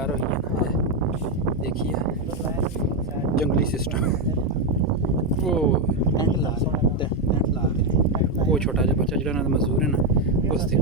ਤਿਆਰ ਹੋਈ ਹੈ ਨਾ, देखिए जंगली सिस्टम वो एंड ला रहे वो छोटा जो बच्चा जो मजदूर है ना उस दिन